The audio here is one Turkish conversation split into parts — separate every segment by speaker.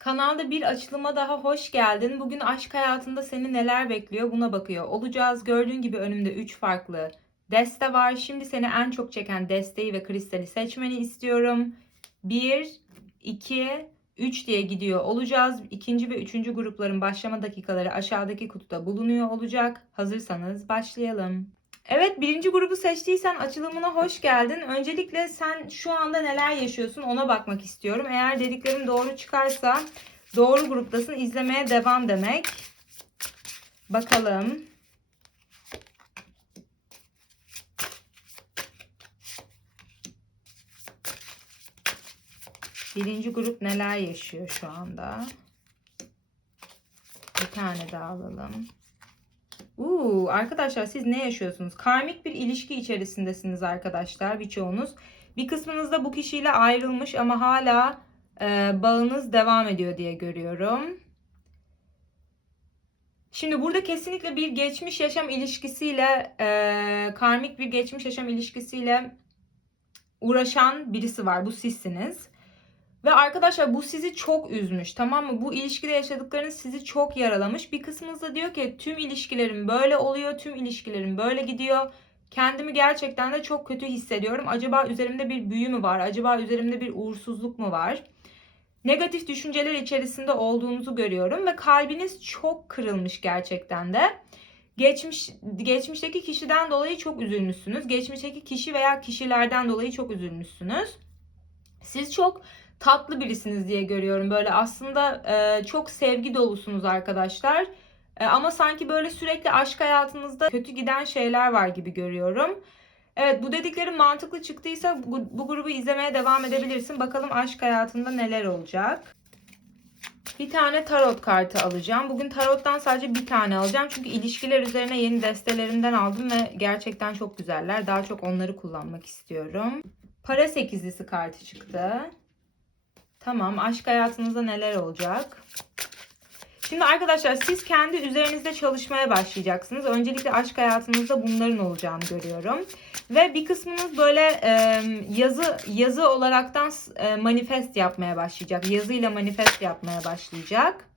Speaker 1: Kanalda bir açılıma daha hoş geldin. Bugün aşk hayatında seni neler bekliyor buna bakıyor olacağız. Gördüğün gibi önümde 3 farklı deste var. Şimdi seni en çok çeken desteği ve kristali seçmeni istiyorum. 1, 2, 3 diye gidiyor olacağız. İkinci ve üçüncü grupların başlama dakikaları aşağıdaki kutuda bulunuyor olacak. Hazırsanız başlayalım. Evet birinci grubu seçtiysen açılımına hoş geldin. Öncelikle sen şu anda neler yaşıyorsun ona bakmak istiyorum. Eğer dediklerim doğru çıkarsa doğru gruptasın izlemeye devam demek. Bakalım. Birinci grup neler yaşıyor şu anda? Bir tane daha alalım. Uuu arkadaşlar siz ne yaşıyorsunuz? Karmik bir ilişki içerisindesiniz arkadaşlar birçoğunuz. Bir kısmınız da bu kişiyle ayrılmış ama hala e, bağınız devam ediyor diye görüyorum. Şimdi burada kesinlikle bir geçmiş yaşam ilişkisiyle e, karmik bir geçmiş yaşam ilişkisiyle uğraşan birisi var. Bu sizsiniz. Ve arkadaşlar bu sizi çok üzmüş tamam mı? Bu ilişkide yaşadıklarınız sizi çok yaralamış. Bir kısmınız da diyor ki tüm ilişkilerim böyle oluyor, tüm ilişkilerim böyle gidiyor. Kendimi gerçekten de çok kötü hissediyorum. Acaba üzerimde bir büyü mü var? Acaba üzerimde bir uğursuzluk mu var? Negatif düşünceler içerisinde olduğunuzu görüyorum ve kalbiniz çok kırılmış gerçekten de. Geçmiş geçmişteki kişiden dolayı çok üzülmüşsünüz. Geçmişteki kişi veya kişilerden dolayı çok üzülmüşsünüz. Siz çok tatlı birisiniz diye görüyorum. Böyle aslında e, çok sevgi dolusunuz arkadaşlar. E, ama sanki böyle sürekli aşk hayatınızda kötü giden şeyler var gibi görüyorum. Evet bu dediklerim mantıklı çıktıysa bu, bu grubu izlemeye devam edebilirsin. Bakalım aşk hayatında neler olacak. Bir tane tarot kartı alacağım. Bugün tarottan sadece bir tane alacağım. Çünkü ilişkiler üzerine yeni destelerimden aldım ve gerçekten çok güzeller. Daha çok onları kullanmak istiyorum. Para sekizlisi kartı çıktı. Tamam aşk hayatınızda neler olacak? Şimdi arkadaşlar siz kendi üzerinizde çalışmaya başlayacaksınız. Öncelikle aşk hayatınızda bunların olacağını görüyorum. Ve bir kısmınız böyle e, yazı yazı olaraktan e, manifest yapmaya başlayacak. Yazıyla manifest yapmaya başlayacak.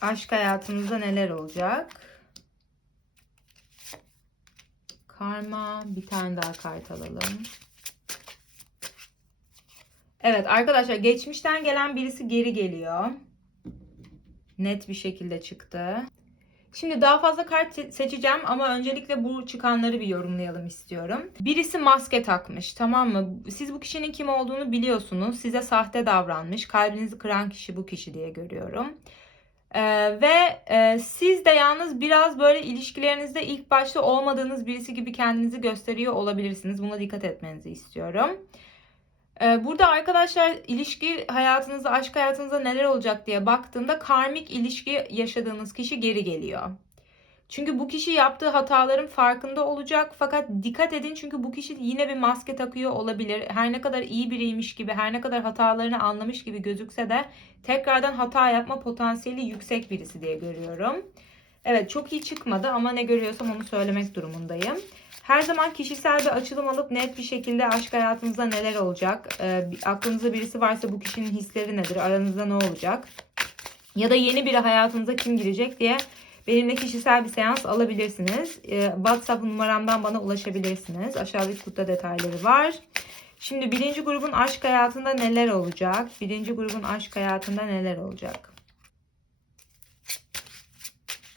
Speaker 1: Aşk hayatınızda neler olacak? Karma. Bir tane daha kart alalım. Evet arkadaşlar geçmişten gelen birisi geri geliyor. Net bir şekilde çıktı. Şimdi daha fazla kart seçeceğim ama öncelikle bu çıkanları bir yorumlayalım istiyorum. Birisi maske takmış tamam mı? Siz bu kişinin kim olduğunu biliyorsunuz. Size sahte davranmış. Kalbinizi kıran kişi bu kişi diye görüyorum. Ee, ve e, siz de yalnız biraz böyle ilişkilerinizde ilk başta olmadığınız birisi gibi kendinizi gösteriyor olabilirsiniz. Buna dikkat etmenizi istiyorum. Ee, burada arkadaşlar ilişki hayatınızda, aşk hayatınızda neler olacak diye baktığında karmik ilişki yaşadığınız kişi geri geliyor. Çünkü bu kişi yaptığı hataların farkında olacak fakat dikkat edin çünkü bu kişi yine bir maske takıyor olabilir. Her ne kadar iyi biriymiş gibi, her ne kadar hatalarını anlamış gibi gözükse de tekrardan hata yapma potansiyeli yüksek birisi diye görüyorum. Evet çok iyi çıkmadı ama ne görüyorsam onu söylemek durumundayım. Her zaman kişisel bir açılım alıp net bir şekilde aşk hayatınızda neler olacak? E, aklınızda birisi varsa bu kişinin hisleri nedir? Aranızda ne olacak? Ya da yeni biri hayatınıza kim girecek diye benimle kişisel bir seans alabilirsiniz. E, WhatsApp numaramdan bana ulaşabilirsiniz. Aşağıdaki kutuda detayları var. Şimdi birinci grubun aşk hayatında neler olacak? Birinci grubun aşk hayatında neler olacak?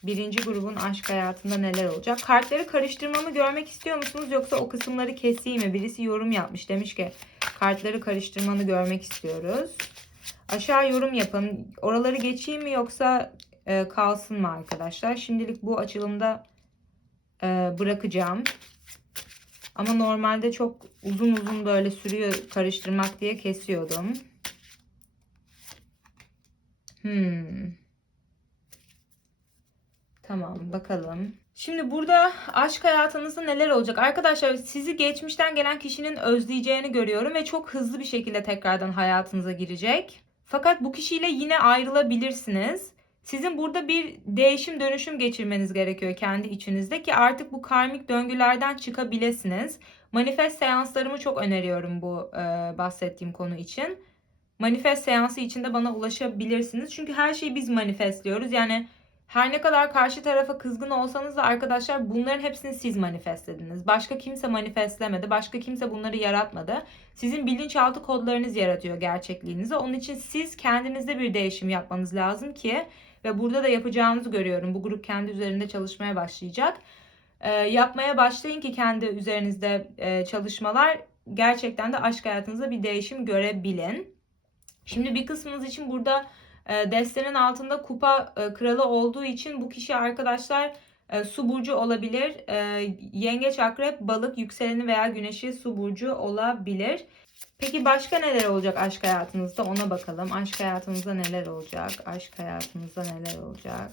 Speaker 1: Birinci grubun aşk hayatında neler olacak? Kartları karıştırmamı görmek istiyor musunuz? Yoksa o kısımları keseyim mi? Birisi yorum yapmış. Demiş ki kartları karıştırmanı görmek istiyoruz. Aşağı yorum yapın. Oraları geçeyim mi yoksa e, kalsın mı arkadaşlar? Şimdilik bu açılımda e, bırakacağım. Ama normalde çok uzun uzun böyle sürüyor karıştırmak diye kesiyordum. Hmm. Tamam bakalım. Şimdi burada aşk hayatınızda neler olacak? Arkadaşlar sizi geçmişten gelen kişinin özleyeceğini görüyorum ve çok hızlı bir şekilde tekrardan hayatınıza girecek. Fakat bu kişiyle yine ayrılabilirsiniz. Sizin burada bir değişim dönüşüm geçirmeniz gerekiyor kendi içinizde ki artık bu karmik döngülerden çıkabilesiniz. Manifest seanslarımı çok öneriyorum bu e, bahsettiğim konu için. Manifest seansı için de bana ulaşabilirsiniz. Çünkü her şeyi biz manifestliyoruz. Yani her ne kadar karşı tarafa kızgın olsanız da arkadaşlar bunların hepsini siz manifestlediniz. Başka kimse manifestlemedi. Başka kimse bunları yaratmadı. Sizin bilinçaltı kodlarınız yaratıyor gerçekliğinizi. Onun için siz kendinizde bir değişim yapmanız lazım ki ve burada da yapacağınızı görüyorum. Bu grup kendi üzerinde çalışmaya başlayacak. Ee, yapmaya başlayın ki kendi üzerinizde e, çalışmalar gerçekten de aşk hayatınızda bir değişim görebilin. Şimdi bir kısmınız için burada e, destenin altında kupa e, kralı olduğu için bu kişi arkadaşlar e, su burcu olabilir. E, yengeç, akrep, balık, yükseleni veya güneşi su burcu olabilir. Peki başka neler olacak aşk hayatınızda ona bakalım. Aşk hayatınızda neler olacak? Aşk hayatınızda neler olacak?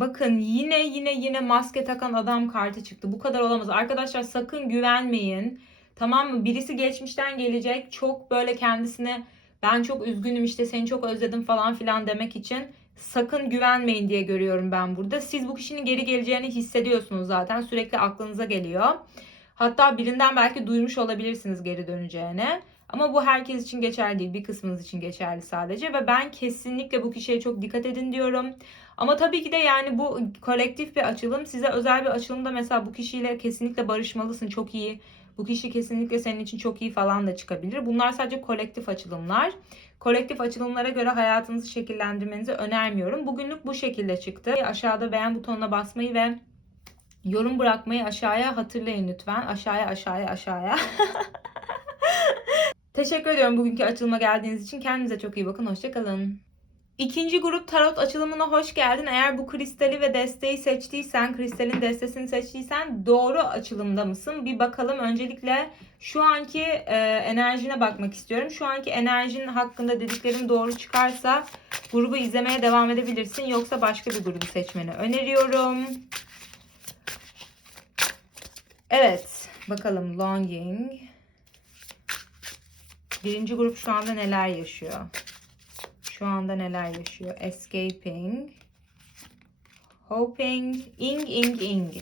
Speaker 1: Bakın yine yine yine maske takan adam kartı çıktı. Bu kadar olamaz. Arkadaşlar sakın güvenmeyin. Tamam mı? Birisi geçmişten gelecek. Çok böyle kendisine ben çok üzgünüm işte seni çok özledim falan filan demek için sakın güvenmeyin diye görüyorum ben burada. Siz bu kişinin geri geleceğini hissediyorsunuz zaten. Sürekli aklınıza geliyor. Hatta birinden belki duymuş olabilirsiniz geri döneceğini. Ama bu herkes için geçerli değil. Bir kısmınız için geçerli sadece. Ve ben kesinlikle bu kişiye çok dikkat edin diyorum. Ama tabii ki de yani bu kolektif bir açılım. Size özel bir açılımda mesela bu kişiyle kesinlikle barışmalısın. Çok iyi. Bu kişi kesinlikle senin için çok iyi falan da çıkabilir. Bunlar sadece kolektif açılımlar. Kolektif açılımlara göre hayatınızı şekillendirmenizi önermiyorum. Bugünlük bu şekilde çıktı. Aşağıda beğen butonuna basmayı ve yorum bırakmayı aşağıya hatırlayın lütfen. Aşağıya aşağıya aşağıya. Teşekkür ediyorum bugünkü açılıma geldiğiniz için. Kendinize çok iyi bakın. Hoşçakalın. İkinci grup tarot açılımına hoş geldin. Eğer bu kristali ve desteği seçtiysen, kristalin destesini seçtiysen doğru açılımda mısın? Bir bakalım. Öncelikle şu anki e, enerjine bakmak istiyorum. Şu anki enerjinin hakkında dediklerim doğru çıkarsa grubu izlemeye devam edebilirsin. Yoksa başka bir grubu seçmeni öneriyorum. Evet. Bakalım longing. Birinci grup şu anda neler yaşıyor? Şu anda neler yaşıyor? Escaping. Hoping. Ing ing ing.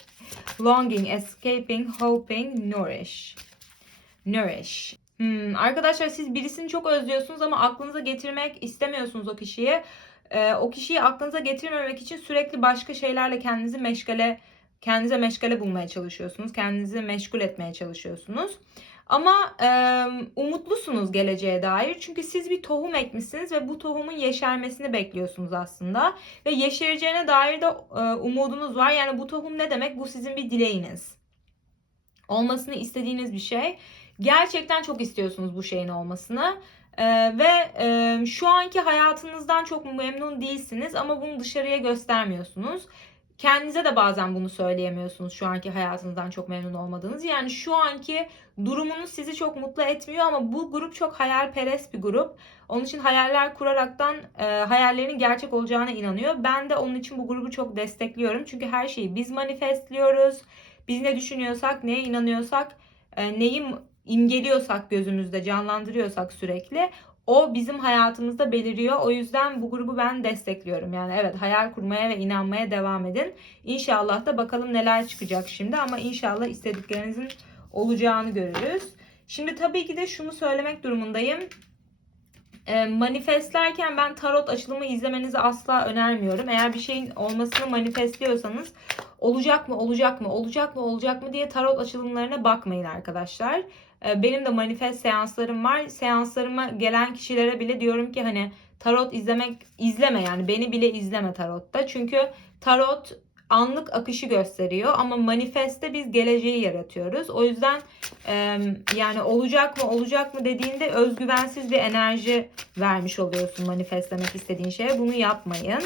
Speaker 1: Longing, escaping, hoping, nourish. Nourish. Hmm, arkadaşlar siz birisini çok özlüyorsunuz ama aklınıza getirmek istemiyorsunuz o kişiyi. Ee, o kişiyi aklınıza getirmemek için sürekli başka şeylerle kendinizi meşgale kendinize meşgale bulmaya çalışıyorsunuz. Kendinizi meşgul etmeye çalışıyorsunuz. Ama e, umutlusunuz geleceğe dair. Çünkü siz bir tohum ekmişsiniz ve bu tohumun yeşermesini bekliyorsunuz aslında. Ve yeşereceğine dair de e, umudunuz var. Yani bu tohum ne demek? Bu sizin bir dileğiniz. Olmasını istediğiniz bir şey. Gerçekten çok istiyorsunuz bu şeyin olmasını. Ee, ve e, şu anki hayatınızdan çok memnun değilsiniz ama bunu dışarıya göstermiyorsunuz. Kendinize de bazen bunu söyleyemiyorsunuz şu anki hayatınızdan çok memnun olmadığınız. Yani şu anki durumunuz sizi çok mutlu etmiyor ama bu grup çok hayalperest bir grup. Onun için hayaller kuraraktan e, hayallerinin gerçek olacağına inanıyor. Ben de onun için bu grubu çok destekliyorum. Çünkü her şeyi biz manifestliyoruz. Biz ne düşünüyorsak, neye inanıyorsak, e, neyi imgeliyorsak gözümüzde, canlandırıyorsak sürekli o bizim hayatımızda beliriyor. O yüzden bu grubu ben destekliyorum. Yani evet hayal kurmaya ve inanmaya devam edin. İnşallah da bakalım neler çıkacak şimdi ama inşallah istediklerinizin olacağını görürüz. Şimdi tabii ki de şunu söylemek durumundayım. E, manifestlerken ben tarot açılımı izlemenizi asla önermiyorum. Eğer bir şeyin olmasını manifestliyorsanız olacak mı olacak mı olacak mı olacak mı diye tarot açılımlarına bakmayın arkadaşlar. Ee, benim de manifest seanslarım var. Seanslarıma gelen kişilere bile diyorum ki hani tarot izlemek izleme yani beni bile izleme tarotta. Çünkü tarot anlık akışı gösteriyor ama manifeste biz geleceği yaratıyoruz. O yüzden yani olacak mı olacak mı dediğinde özgüvensiz bir enerji vermiş oluyorsun manifestlemek istediğin şeye. Bunu yapmayın.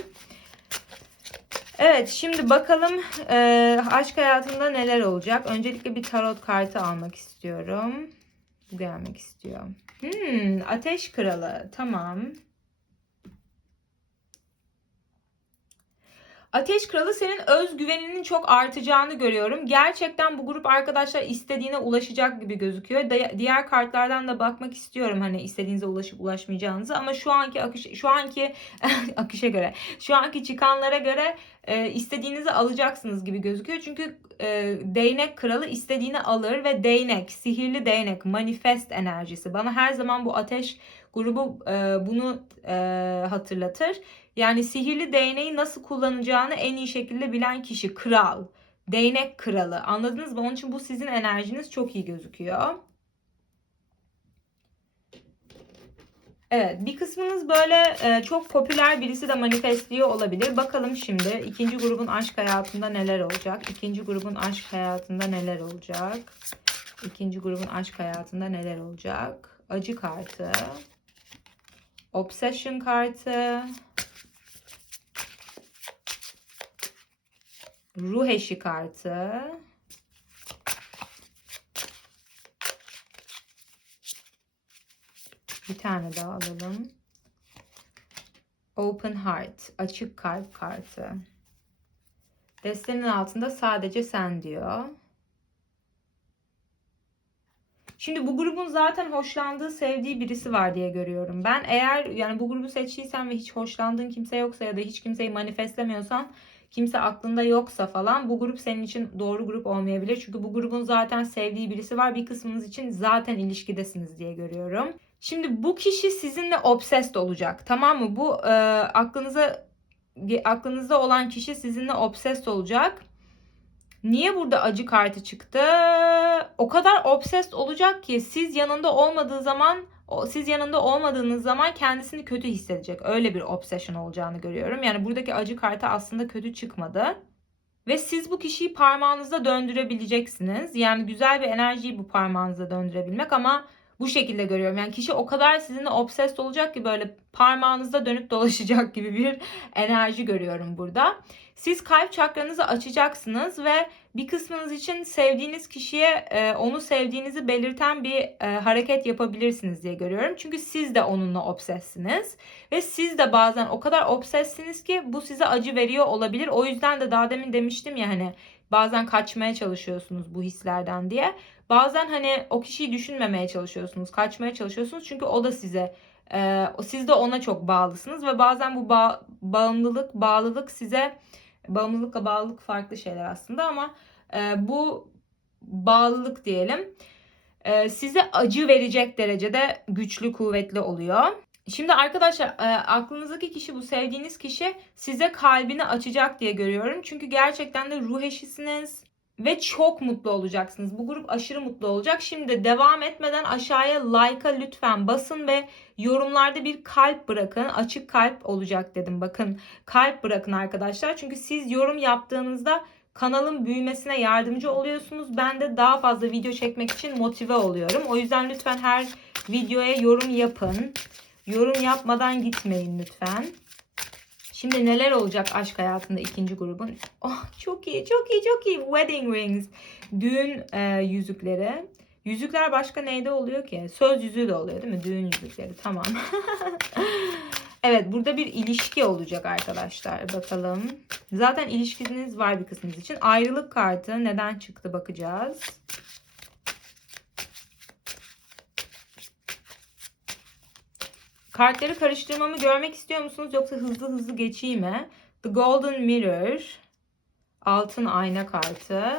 Speaker 1: Evet şimdi bakalım e, aşk hayatında neler olacak. Öncelikle bir tarot kartı almak istiyorum. Bu gelmek istiyor. Hmm, ateş kralı tamam. Ateş Kralı senin özgüveninin çok artacağını görüyorum. Gerçekten bu grup arkadaşlar istediğine ulaşacak gibi gözüküyor. Diğer kartlardan da bakmak istiyorum hani istediğinize ulaşıp ulaşmayacağınızı ama şu anki akış şu anki akışa göre, şu anki çıkanlara göre e, istediğinizi alacaksınız gibi gözüküyor. Çünkü e, değnek kralı istediğini alır ve değnek, sihirli değnek, manifest enerjisi. Bana her zaman bu ateş grubu e, bunu e, hatırlatır. Yani sihirli değneği nasıl kullanacağını en iyi şekilde bilen kişi kral. Değnek kralı. Anladınız mı? Onun için bu sizin enerjiniz çok iyi gözüküyor. Evet, bir kısmınız böyle e, çok popüler birisi de manifestliyor olabilir. Bakalım şimdi ikinci grubun aşk hayatında neler olacak? İkinci grubun aşk hayatında neler olacak? İkinci grubun aşk hayatında neler olacak? Acı kartı. Obsession kartı. Ruh eşi kartı. Bir tane daha alalım. Open Heart, açık kalp kartı. Destenin altında sadece sen diyor. Şimdi bu grubun zaten hoşlandığı, sevdiği birisi var diye görüyorum. Ben eğer yani bu grubu seçtiysen ve hiç hoşlandığın kimse yoksa ya da hiç kimseyi manifestlemiyorsan, kimse aklında yoksa falan bu grup senin için doğru grup olmayabilir. Çünkü bu grubun zaten sevdiği birisi var. Bir kısmınız için zaten ilişkidesiniz diye görüyorum. Şimdi bu kişi sizinle obsessed olacak. Tamam mı? Bu e, aklınıza aklınızda olan kişi sizinle obsessed olacak. Niye burada acı kartı çıktı? O kadar obsessed olacak ki siz yanında olmadığı zaman siz yanında olmadığınız zaman kendisini kötü hissedecek. Öyle bir obsession olacağını görüyorum. Yani buradaki acı kartı aslında kötü çıkmadı. Ve siz bu kişiyi parmağınızda döndürebileceksiniz. Yani güzel bir enerjiyi bu parmağınızda döndürebilmek ama bu şekilde görüyorum. Yani kişi o kadar sizinle obsessed olacak ki böyle parmağınızda dönüp dolaşacak gibi bir enerji görüyorum burada. Siz kalp çakranızı açacaksınız ve bir kısmınız için sevdiğiniz kişiye e, onu sevdiğinizi belirten bir e, hareket yapabilirsiniz diye görüyorum. Çünkü siz de onunla obsessiniz ve siz de bazen o kadar obsessiniz ki bu size acı veriyor olabilir. O yüzden de daha demin demiştim ya hani bazen kaçmaya çalışıyorsunuz bu hislerden diye. Bazen hani o kişiyi düşünmemeye çalışıyorsunuz, kaçmaya çalışıyorsunuz çünkü o da size e, siz de ona çok bağlısınız ve bazen bu bağ, bağımlılık, bağlılık size bağımlılıkla bağlılık farklı şeyler aslında ama e, bu bağlılık diyelim e, size acı verecek derecede güçlü, kuvvetli oluyor. Şimdi arkadaşlar e, aklınızdaki kişi bu sevdiğiniz kişi size kalbini açacak diye görüyorum. Çünkü gerçekten de ruh eşisiniz ve çok mutlu olacaksınız. Bu grup aşırı mutlu olacak. Şimdi devam etmeden aşağıya like'a lütfen basın ve yorumlarda bir kalp bırakın. Açık kalp olacak dedim. Bakın kalp bırakın arkadaşlar. Çünkü siz yorum yaptığınızda kanalın büyümesine yardımcı oluyorsunuz. Ben de daha fazla video çekmek için motive oluyorum. O yüzden lütfen her videoya yorum yapın. Yorum yapmadan gitmeyin lütfen. Şimdi neler olacak aşk hayatında ikinci grubun? Oh çok iyi, çok iyi, çok iyi. Wedding rings. Düğün e, yüzükleri. Yüzükler başka neyde oluyor ki? Söz yüzüğü de oluyor değil mi? Düğün yüzükleri. Tamam. evet burada bir ilişki olacak arkadaşlar. Bakalım. Zaten ilişkiniz var bir kısmınız için. Ayrılık kartı neden çıktı bakacağız. Kartları karıştırmamı görmek istiyor musunuz yoksa hızlı hızlı geçeyim mi? The Golden Mirror. Altın ayna kartı.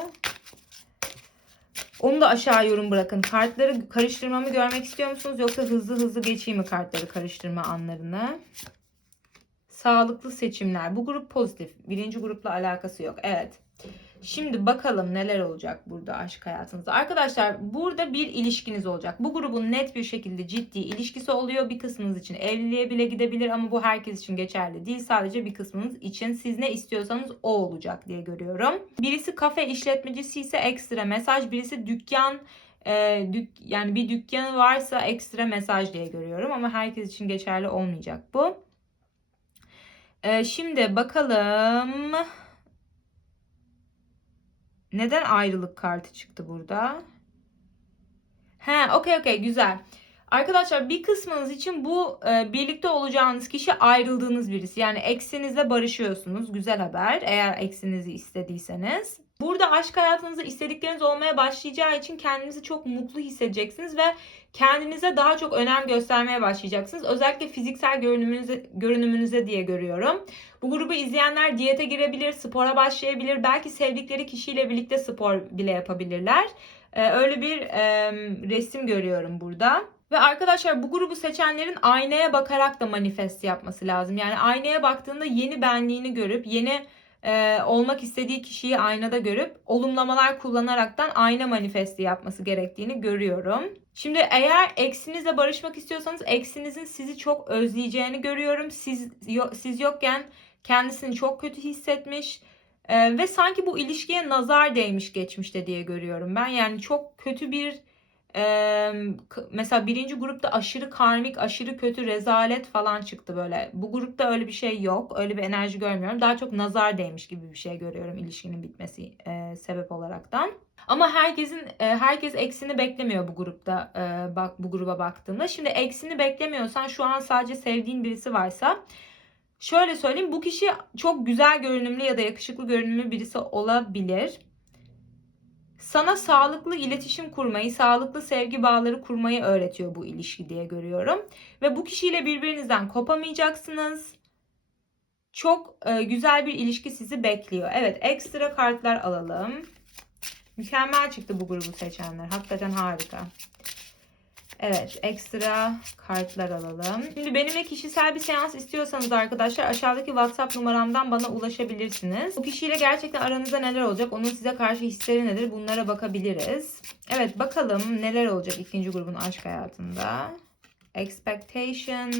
Speaker 1: Onu da aşağı yorum bırakın. Kartları karıştırmamı görmek istiyor musunuz yoksa hızlı hızlı geçeyim mi kartları karıştırma anlarını? Sağlıklı seçimler. Bu grup pozitif. Birinci grupla alakası yok. Evet. Şimdi bakalım neler olacak burada aşk hayatınızda. Arkadaşlar burada bir ilişkiniz olacak. Bu grubun net bir şekilde ciddi ilişkisi oluyor. Bir kısmınız için evliliğe bile gidebilir ama bu herkes için geçerli değil. Sadece bir kısmınız için siz ne istiyorsanız o olacak diye görüyorum. Birisi kafe işletmecisi ise ekstra mesaj. Birisi dükkan e, dük, yani bir dükkanı varsa ekstra mesaj diye görüyorum. Ama herkes için geçerli olmayacak bu. E, şimdi bakalım. Neden ayrılık kartı çıktı burada? He, okey okey güzel. Arkadaşlar bir kısmınız için bu e, birlikte olacağınız kişi ayrıldığınız birisi. Yani eksinizle barışıyorsunuz. Güzel haber eğer eksinizi istediyseniz. Burada aşk hayatınızda istedikleriniz olmaya başlayacağı için kendinizi çok mutlu hissedeceksiniz ve kendinize daha çok önem göstermeye başlayacaksınız. Özellikle fiziksel görünümünüze, görünümünüze diye görüyorum. Bu grubu izleyenler diyete girebilir, spora başlayabilir. Belki sevdikleri kişiyle birlikte spor bile yapabilirler. Ee, öyle bir e, resim görüyorum burada. Ve arkadaşlar bu grubu seçenlerin aynaya bakarak da manifest yapması lazım. Yani aynaya baktığında yeni benliğini görüp yeni e, olmak istediği kişiyi aynada görüp olumlamalar kullanaraktan ayna manifesti yapması gerektiğini görüyorum. Şimdi eğer eksinizle barışmak istiyorsanız eksinizin sizi çok özleyeceğini görüyorum. Siz yo- siz yokken kendisini çok kötü hissetmiş e, ve sanki bu ilişkiye nazar değmiş geçmişte diye görüyorum ben. Yani çok kötü bir ee, mesela birinci grupta aşırı karmik, aşırı kötü, rezalet falan çıktı böyle. Bu grupta öyle bir şey yok. Öyle bir enerji görmüyorum. Daha çok nazar değmiş gibi bir şey görüyorum ilişkinin bitmesi e, sebep olaraktan. Ama herkesin herkes eksini beklemiyor bu grupta bak bu gruba baktığımda. Şimdi eksini beklemiyorsan şu an sadece sevdiğin birisi varsa şöyle söyleyeyim bu kişi çok güzel görünümlü ya da yakışıklı görünümlü birisi olabilir sana sağlıklı iletişim kurmayı, sağlıklı sevgi bağları kurmayı öğretiyor bu ilişki diye görüyorum. Ve bu kişiyle birbirinizden kopamayacaksınız. Çok e, güzel bir ilişki sizi bekliyor. Evet, ekstra kartlar alalım. Mükemmel çıktı bu grubu seçenler. Hakikaten harika. Evet, ekstra kartlar alalım. Şimdi benimle kişisel bir seans istiyorsanız arkadaşlar aşağıdaki WhatsApp numaramdan bana ulaşabilirsiniz. Bu kişiyle gerçekten aranızda neler olacak, onun size karşı hisleri nedir bunlara bakabiliriz. Evet, bakalım neler olacak ikinci grubun aşk hayatında. Expectation,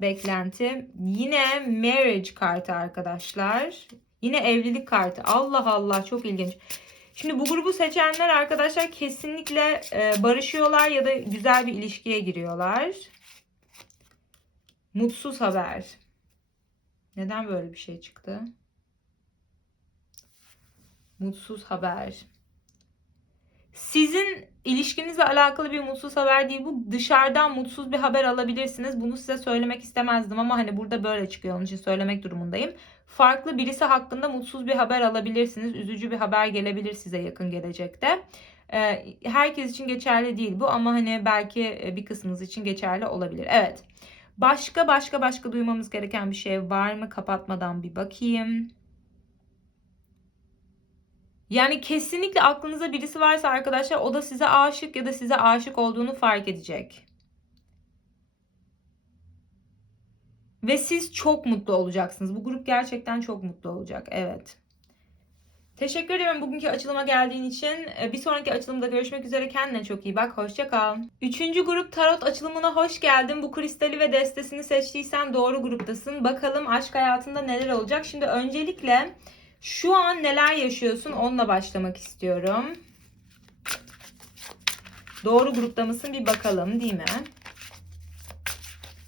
Speaker 1: beklenti. Yine marriage kartı arkadaşlar. Yine evlilik kartı. Allah Allah çok ilginç. Şimdi bu grubu seçenler arkadaşlar kesinlikle e, barışıyorlar ya da güzel bir ilişkiye giriyorlar. Mutsuz haber. Neden böyle bir şey çıktı? Mutsuz haber. Sizin ilişkinizle alakalı bir mutsuz haber değil bu. Dışarıdan mutsuz bir haber alabilirsiniz. Bunu size söylemek istemezdim ama hani burada böyle çıkıyor. Onun için söylemek durumundayım. Farklı birisi hakkında mutsuz bir haber alabilirsiniz. Üzücü bir haber gelebilir size yakın gelecekte. Ee, herkes için geçerli değil bu ama hani belki e, bir kısmınız için geçerli olabilir. Evet. Başka başka başka duymamız gereken bir şey var mı? Kapatmadan bir bakayım. Yani kesinlikle aklınıza birisi varsa arkadaşlar o da size aşık ya da size aşık olduğunu fark edecek. Ve siz çok mutlu olacaksınız. Bu grup gerçekten çok mutlu olacak. Evet. Teşekkür ediyorum bugünkü açılıma geldiğin için. Ee, Bir sonraki açılımda görüşmek üzere. Kendine çok iyi bak. Hoşça kal. Üçüncü grup tarot açılımına hoş geldin. Bu kristali ve destesini seçtiysen doğru gruptasın. Bakalım aşk hayatında neler olacak. Şimdi öncelikle şu an neler yaşıyorsun onunla başlamak istiyorum. Doğru grupta mısın bir bakalım değil mi?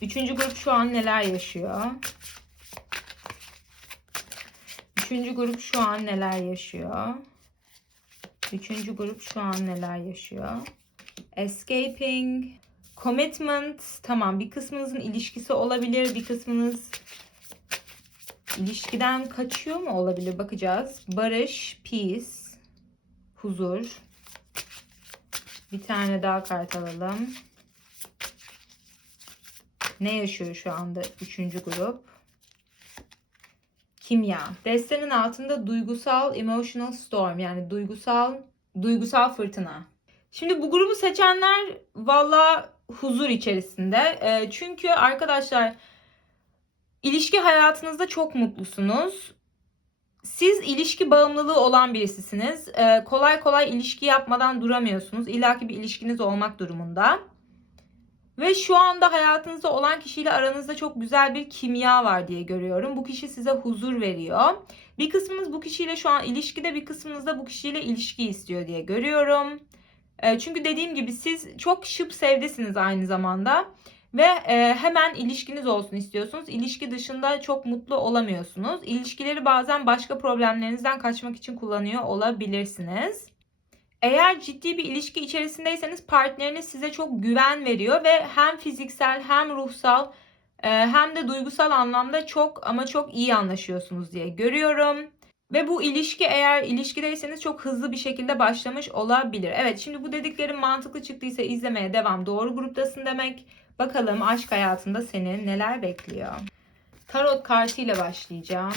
Speaker 1: Üçüncü grup şu an neler yaşıyor? Üçüncü grup şu an neler yaşıyor? Üçüncü grup şu an neler yaşıyor? Escaping, commitment, tamam bir kısmınızın ilişkisi olabilir, bir kısmınız ilişkiden kaçıyor mu olabilir bakacağız. Barış, peace, huzur. Bir tane daha kart alalım. Ne yaşıyor şu anda üçüncü grup? Kimya. Destenin altında duygusal emotional storm yani duygusal duygusal fırtına. Şimdi bu grubu seçenler valla huzur içerisinde. E, çünkü arkadaşlar ilişki hayatınızda çok mutlusunuz. Siz ilişki bağımlılığı olan birisisiniz. E, kolay kolay ilişki yapmadan duramıyorsunuz. İlla ki bir ilişkiniz olmak durumunda. Ve şu anda hayatınızda olan kişiyle aranızda çok güzel bir kimya var diye görüyorum. Bu kişi size huzur veriyor. Bir kısmınız bu kişiyle şu an ilişkide bir kısmınız da bu kişiyle ilişki istiyor diye görüyorum. E, çünkü dediğim gibi siz çok şıp sevdesiniz aynı zamanda. Ve e, hemen ilişkiniz olsun istiyorsunuz. İlişki dışında çok mutlu olamıyorsunuz. İlişkileri bazen başka problemlerinizden kaçmak için kullanıyor olabilirsiniz. Eğer ciddi bir ilişki içerisindeyseniz partneriniz size çok güven veriyor ve hem fiziksel hem ruhsal e, hem de duygusal anlamda çok ama çok iyi anlaşıyorsunuz diye görüyorum. Ve bu ilişki eğer ilişkideyseniz çok hızlı bir şekilde başlamış olabilir. Evet şimdi bu dediklerim mantıklı çıktıysa izlemeye devam. Doğru gruptasın demek. Bakalım aşk hayatında seni neler bekliyor. Tarot kartıyla başlayacağım.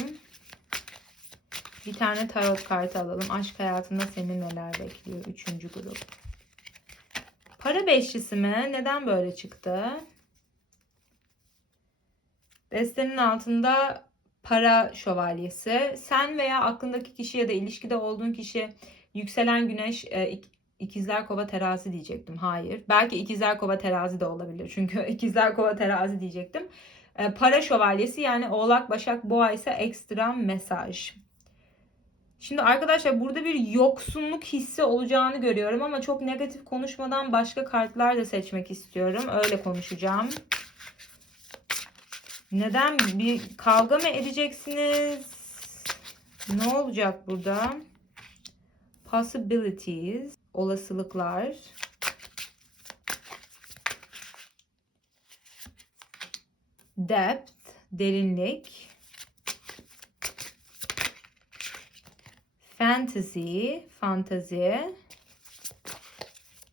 Speaker 1: Bir tane tarot kartı alalım. Aşk hayatında seni neler bekliyor? Üçüncü grup. Para beşlisi mi? Neden böyle çıktı? Destenin altında para şövalyesi. Sen veya aklındaki kişi ya da ilişkide olduğun kişi yükselen güneş e, ikizler kova terazi diyecektim. Hayır. Belki ikizler kova terazi de olabilir. Çünkü ikizler kova terazi diyecektim. E, para şövalyesi yani oğlak başak boğa ise ekstra mesaj. Şimdi arkadaşlar burada bir yoksunluk hissi olacağını görüyorum ama çok negatif konuşmadan başka kartlar da seçmek istiyorum. Öyle konuşacağım. Neden bir kavga mı edeceksiniz? Ne olacak burada? Possibilities, olasılıklar. Depth, derinlik. Fantasy, fantazi.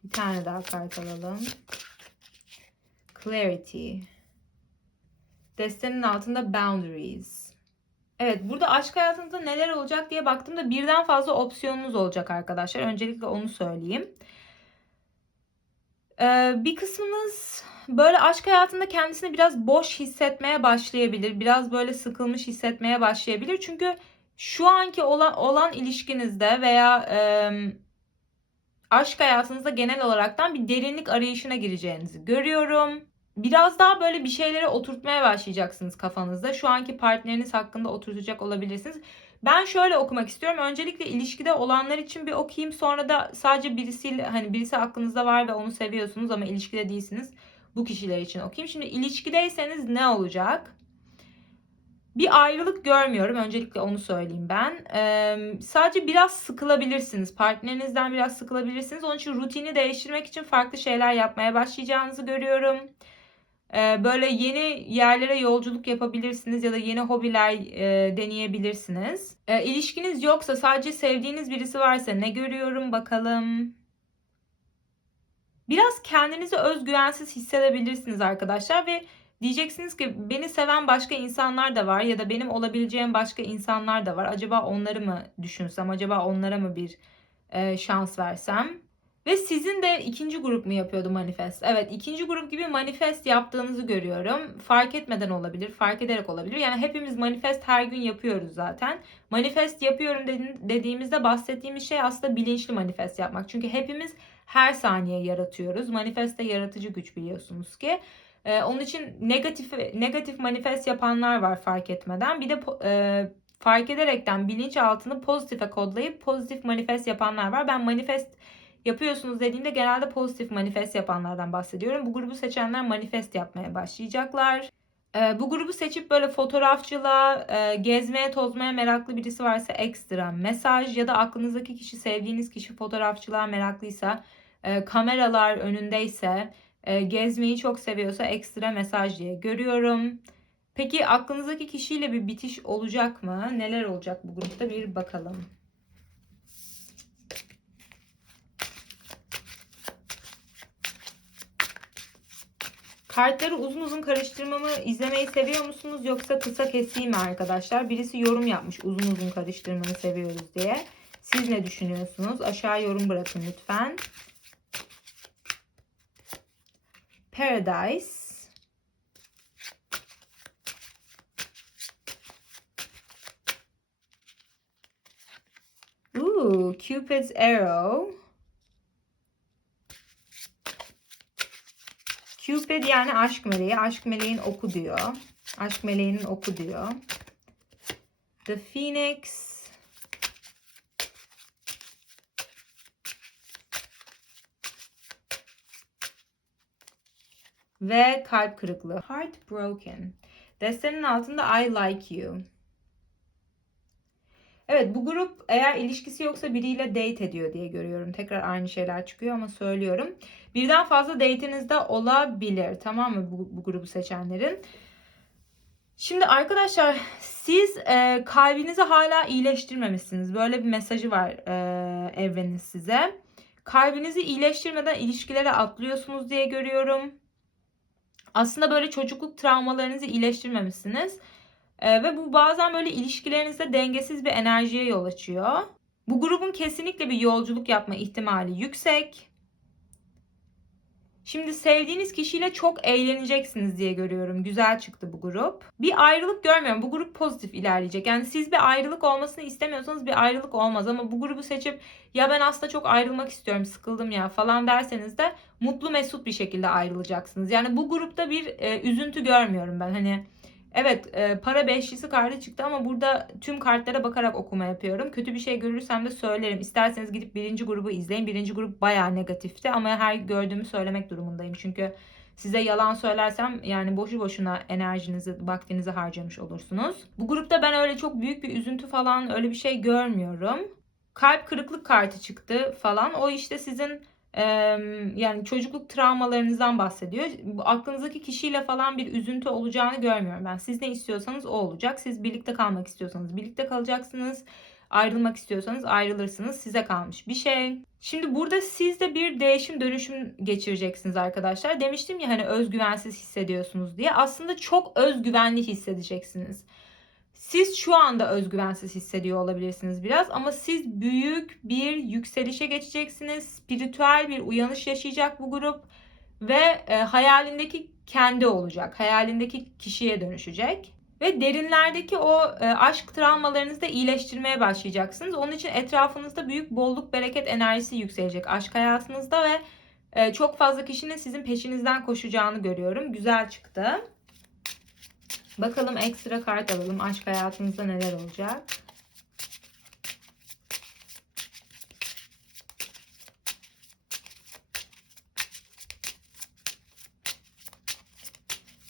Speaker 1: Bir tane daha kart alalım. Clarity. Destenin altında boundaries. Evet burada aşk hayatınızda neler olacak diye baktığımda birden fazla opsiyonunuz olacak arkadaşlar. Öncelikle onu söyleyeyim. Ee, bir kısmınız böyle aşk hayatında kendisini biraz boş hissetmeye başlayabilir. Biraz böyle sıkılmış hissetmeye başlayabilir. Çünkü şu anki olan, olan ilişkinizde veya e, aşk hayatınızda genel olaraktan bir derinlik arayışına gireceğinizi görüyorum. Biraz daha böyle bir şeyleri oturtmaya başlayacaksınız kafanızda. Şu anki partneriniz hakkında oturtacak olabilirsiniz. Ben şöyle okumak istiyorum. Öncelikle ilişkide olanlar için bir okuyayım. Sonra da sadece birisiyle hani birisi aklınızda var ve onu seviyorsunuz ama ilişkide değilsiniz. Bu kişiler için okuyayım. Şimdi ilişkideyseniz ne olacak? Bir ayrılık görmüyorum. Öncelikle onu söyleyeyim ben. Ee, sadece biraz sıkılabilirsiniz. Partnerinizden biraz sıkılabilirsiniz. Onun için rutini değiştirmek için farklı şeyler yapmaya başlayacağınızı görüyorum. Ee, böyle yeni yerlere yolculuk yapabilirsiniz ya da yeni hobiler e, deneyebilirsiniz. E, ilişkiniz yoksa sadece sevdiğiniz birisi varsa ne görüyorum bakalım. Biraz kendinizi özgüvensiz hissedebilirsiniz arkadaşlar ve diyeceksiniz ki beni seven başka insanlar da var ya da benim olabileceğim başka insanlar da var. Acaba onları mı düşünsem, acaba onlara mı bir e, şans versem? Ve sizin de ikinci grup mu yapıyordu manifest? Evet ikinci grup gibi manifest yaptığınızı görüyorum. Fark etmeden olabilir, fark ederek olabilir. Yani hepimiz manifest her gün yapıyoruz zaten. Manifest yapıyorum dediğimizde bahsettiğimiz şey aslında bilinçli manifest yapmak. Çünkü hepimiz her saniye yaratıyoruz. Manifeste yaratıcı güç biliyorsunuz ki. Ee, onun için negatif negatif manifest yapanlar var fark etmeden. Bir de e, fark ederekten bilinç altını pozitife kodlayıp pozitif manifest yapanlar var. Ben manifest yapıyorsunuz dediğimde genelde pozitif manifest yapanlardan bahsediyorum. Bu grubu seçenler manifest yapmaya başlayacaklar. Ee, bu grubu seçip böyle fotoğrafçılığa, e, gezmeye, tozmaya meraklı birisi varsa ekstra mesaj ya da aklınızdaki kişi, sevdiğiniz kişi fotoğrafçılığa meraklıysa, e, kameralar önündeyse, e, gezmeyi çok seviyorsa ekstra mesaj diye görüyorum. Peki aklınızdaki kişiyle bir bitiş olacak mı? Neler olacak bu grupta bir bakalım. Kartları uzun uzun karıştırmamı izlemeyi seviyor musunuz yoksa kısa keseyim mi arkadaşlar? Birisi yorum yapmış uzun uzun karıştırmayı seviyoruz diye. Siz ne düşünüyorsunuz? Aşağı yorum bırakın lütfen. Paradise. Ooh, Cupid's Arrow. Cupid yani aşk meleği. Aşk meleğin oku diyor. Aşk meleğinin oku diyor. The Phoenix. Ve kalp kırıklığı. Heartbroken. Destenin altında I like you. Evet bu grup eğer ilişkisi yoksa biriyle date ediyor diye görüyorum. Tekrar aynı şeyler çıkıyor ama söylüyorum. Birden fazla date'inizde olabilir. Tamam mı bu, bu grubu seçenlerin? Şimdi arkadaşlar siz e, kalbinizi hala iyileştirmemişsiniz. Böyle bir mesajı var e, evrenin size. Kalbinizi iyileştirmeden ilişkilere atlıyorsunuz diye görüyorum. Aslında böyle çocukluk travmalarınızı iyileştirmemişsiniz. E, ve bu bazen böyle ilişkilerinizde dengesiz bir enerjiye yol açıyor. Bu grubun kesinlikle bir yolculuk yapma ihtimali yüksek. Şimdi sevdiğiniz kişiyle çok eğleneceksiniz diye görüyorum. Güzel çıktı bu grup. Bir ayrılık görmüyorum. Bu grup pozitif ilerleyecek. Yani siz bir ayrılık olmasını istemiyorsanız bir ayrılık olmaz. Ama bu grubu seçip ya ben aslında çok ayrılmak istiyorum sıkıldım ya falan derseniz de mutlu mesut bir şekilde ayrılacaksınız. Yani bu grupta bir e, üzüntü görmüyorum ben. Hani Evet e, para beşlisi kartı çıktı ama burada tüm kartlara bakarak okuma yapıyorum. Kötü bir şey görürsem de söylerim. İsterseniz gidip birinci grubu izleyin. Birinci grup bayağı negatifti ama her gördüğümü söylemek durumundayım. Çünkü size yalan söylersem yani boşu boşuna enerjinizi, vaktinizi harcamış olursunuz. Bu grupta ben öyle çok büyük bir üzüntü falan öyle bir şey görmüyorum. Kalp kırıklık kartı çıktı falan. O işte sizin yani çocukluk travmalarınızdan bahsediyor. Aklınızdaki kişiyle falan bir üzüntü olacağını görmüyorum ben. Siz ne istiyorsanız o olacak. Siz birlikte kalmak istiyorsanız birlikte kalacaksınız. Ayrılmak istiyorsanız ayrılırsınız. Size kalmış bir şey. Şimdi burada siz de bir değişim dönüşüm geçireceksiniz arkadaşlar. Demiştim ya hani özgüvensiz hissediyorsunuz diye. Aslında çok özgüvenli hissedeceksiniz. Siz şu anda özgüvensiz hissediyor olabilirsiniz biraz ama siz büyük bir yükselişe geçeceksiniz. Spiritüel bir uyanış yaşayacak bu grup ve e, hayalindeki kendi olacak. Hayalindeki kişiye dönüşecek. Ve derinlerdeki o e, aşk travmalarınızı da iyileştirmeye başlayacaksınız. Onun için etrafınızda büyük bolluk, bereket enerjisi yükselecek aşk hayatınızda ve e, çok fazla kişinin sizin peşinizden koşacağını görüyorum. Güzel çıktı. Bakalım ekstra kart alalım. Aşk hayatınızda neler olacak?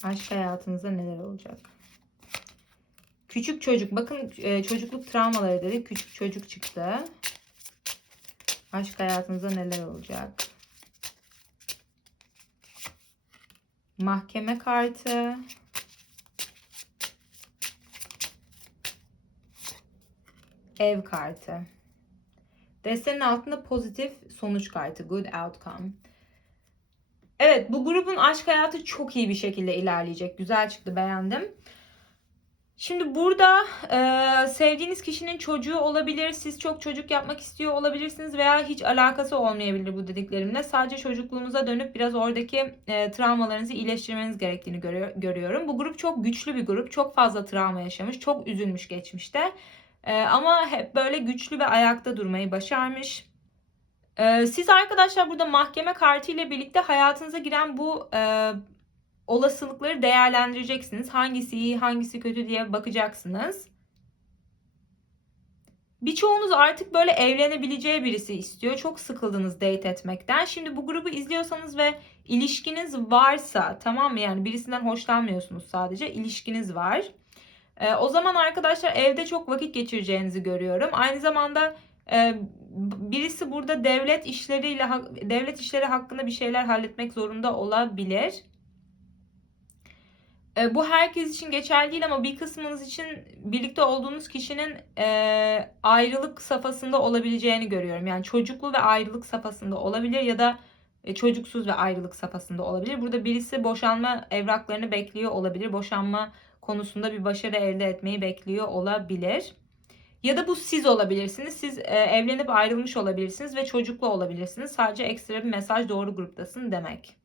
Speaker 1: Aşk hayatınızda neler olacak? Küçük çocuk. Bakın e, çocukluk travmaları dedik. Küçük çocuk çıktı. Aşk hayatınızda neler olacak? Mahkeme kartı. Ev kartı. Destenin altında pozitif sonuç kartı. Good outcome. Evet bu grubun aşk hayatı çok iyi bir şekilde ilerleyecek. Güzel çıktı beğendim. Şimdi burada e, sevdiğiniz kişinin çocuğu olabilir. Siz çok çocuk yapmak istiyor olabilirsiniz veya hiç alakası olmayabilir bu dediklerimle. Sadece çocukluğunuza dönüp biraz oradaki e, travmalarınızı iyileştirmeniz gerektiğini görüyor, görüyorum. Bu grup çok güçlü bir grup. Çok fazla travma yaşamış. Çok üzülmüş geçmişte. E, ama hep böyle güçlü ve ayakta durmayı başarmış. E, siz arkadaşlar burada mahkeme kartı ile birlikte hayatınıza giren bu e, olasılıkları değerlendireceksiniz. Hangisi iyi, hangisi kötü diye bakacaksınız. Birçoğunuz artık böyle evlenebileceği birisi istiyor. Çok sıkıldınız date etmekten. Şimdi bu grubu izliyorsanız ve ilişkiniz varsa tamam mı? Yani birisinden hoşlanmıyorsunuz sadece. ilişkiniz var. E, o zaman arkadaşlar evde çok vakit geçireceğinizi görüyorum. Aynı zamanda e, birisi burada devlet işleriyle devlet işleri hakkında bir şeyler halletmek zorunda olabilir. E, bu herkes için geçerli değil ama bir kısmınız için birlikte olduğunuz kişinin e, ayrılık safhasında olabileceğini görüyorum. Yani çocuklu ve ayrılık safhasında olabilir ya da çocuksuz ve ayrılık safhasında olabilir. Burada birisi boşanma evraklarını bekliyor olabilir. Boşanma konusunda bir başarı elde etmeyi bekliyor olabilir. Ya da bu siz olabilirsiniz. Siz e, evlenip ayrılmış olabilirsiniz ve çocuklu olabilirsiniz. Sadece ekstra bir mesaj doğru gruptasın demek.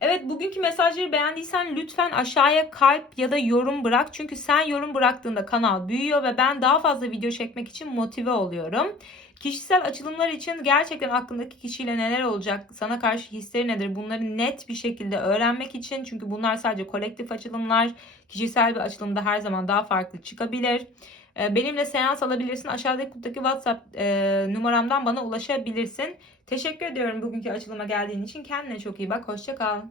Speaker 1: Evet bugünkü mesajları beğendiysen lütfen aşağıya kalp ya da yorum bırak. Çünkü sen yorum bıraktığında kanal büyüyor ve ben daha fazla video çekmek için motive oluyorum. Kişisel açılımlar için gerçekten aklındaki kişiyle neler olacak, sana karşı hisleri nedir bunları net bir şekilde öğrenmek için çünkü bunlar sadece kolektif açılımlar, kişisel bir açılımda her zaman daha farklı çıkabilir. Ee, benimle seans alabilirsin. Aşağıdaki kuttaki WhatsApp e, numaramdan bana ulaşabilirsin. Teşekkür ediyorum bugünkü açılıma geldiğin için. Kendine çok iyi bak. Hoşça kal.